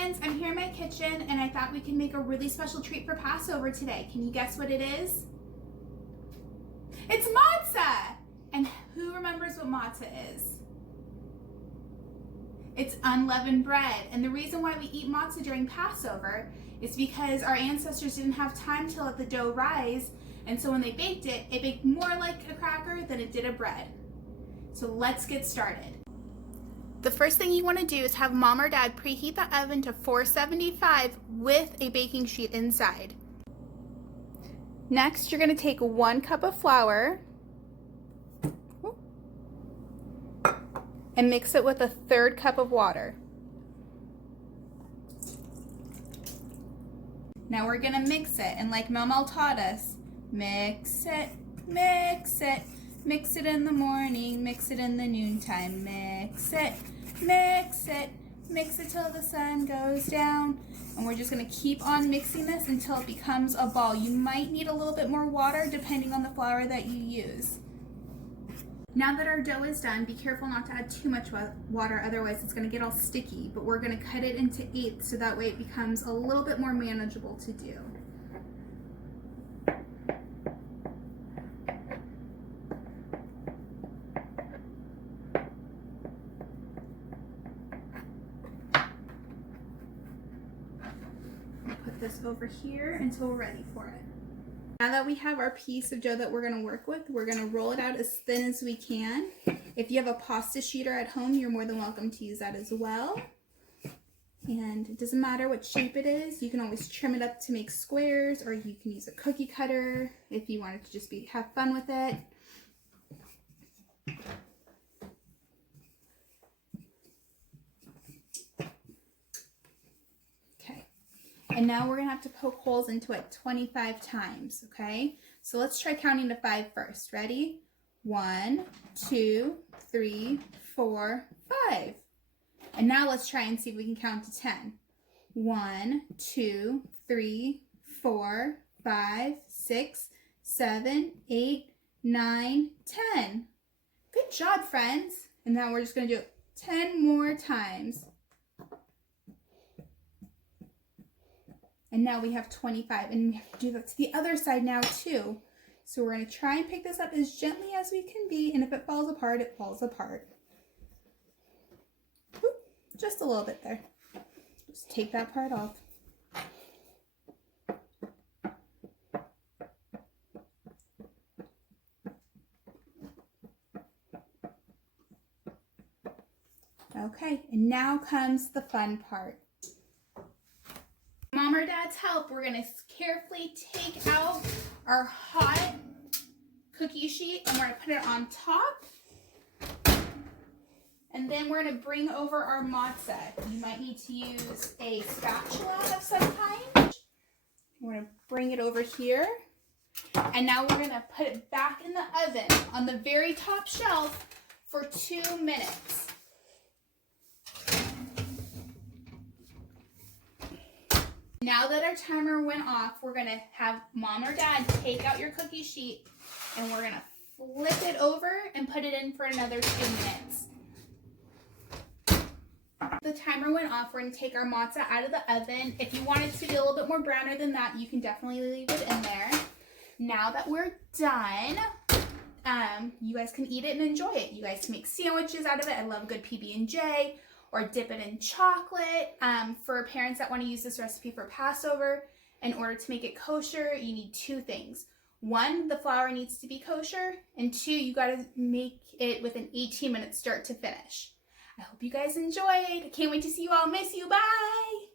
friends, I'm here in my kitchen and I thought we could make a really special treat for Passover today. Can you guess what it is? It's matzah! And who remembers what matzah is? It's unleavened bread. And the reason why we eat matzah during Passover is because our ancestors didn't have time to let the dough rise, and so when they baked it, it baked more like a cracker than it did a bread. So let's get started. The first thing you want to do is have mom or dad preheat the oven to 475 with a baking sheet inside. Next, you're going to take 1 cup of flour and mix it with 1/3 cup of water. Now we're going to mix it, and like Mama taught us, mix it, mix it. Mix it in the morning, mix it in the noontime, mix it, mix it, mix it till the sun goes down. And we're just gonna keep on mixing this until it becomes a ball. You might need a little bit more water depending on the flour that you use. Now that our dough is done, be careful not to add too much water, otherwise it's gonna get all sticky, but we're gonna cut it into 1/8 so that way it becomes a little bit more manageable to do. This over here until we're ready for it. Now that we have our piece of dough that we're going to work with, we're going to roll it out as thin as we can. If you have a pasta sheeter at home, you're more than welcome to use that as well. And it doesn't matter what shape it is. You can always trim it up to make squares, or you can use a cookie cutter if you wanted to just have fun with it. And now we're going to have to poke holes into it 25 times, okay? So let's try counting to 5 first. Ready? 1, 2, 3, 4, 5. And now let's try and see if we can count to 10. 1, 2, 3, 4, 5, 6, 7, 8, 9, 10. Good job, friends. And now we're just going to do it 10 more times. And now we have 25, and we have to do that to the other side now too. So we're going to try and pick this up as gently as we can be, and if it falls apart, it falls apart. Whoop, just a little bit there. Just take that part off. Okay, and now comes the fun part. Mom or Dad's help, we're going to carefully take out our hot cookie sheet and we're going to put it on top. And then we're going to bring over our matzah. You might need to use a spatula of some kind. We're going to bring it over here. And now we're going to put it back in the oven on the very top shelf for 2 minutes. Now that our timer went off, we're going to have Mom or Dad take out your cookie sheet and we're going to flip it over and put it in for another 2 minutes. The timer went off. We're going to take our matzah out of the oven. If you want it to be a little bit more browner than that, you can definitely leave it in there. Now that we're done, you guys can eat it and enjoy it. You guys can make sandwiches out of it. I love a good PB&J. Or dip it in chocolate. For parents that want to use this recipe for Passover, in order to make it kosher, you need 2 things. 1, the flour needs to be kosher, and 2, you got to make it with an 18-minute start to finish. I hope you guys enjoyed. Can't wait to see you all. Miss you. Bye.